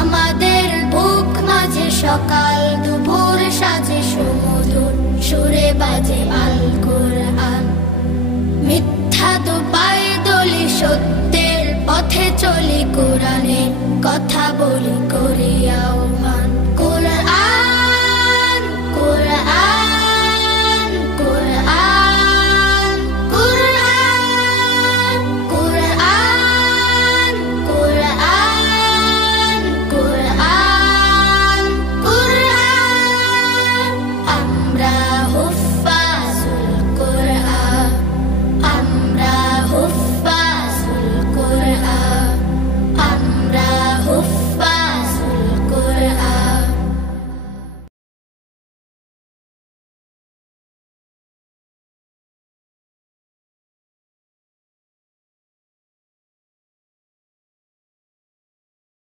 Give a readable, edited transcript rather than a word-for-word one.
আমাদের বুক মাঝে সকাল দুপুর সাজে সুমধুর সুরে বাজে আল কোরআন। মিথ্যা তো পায়ে দলি সত্যের পথে চলি, কোরআনের কথা বলি করি আহ্বান।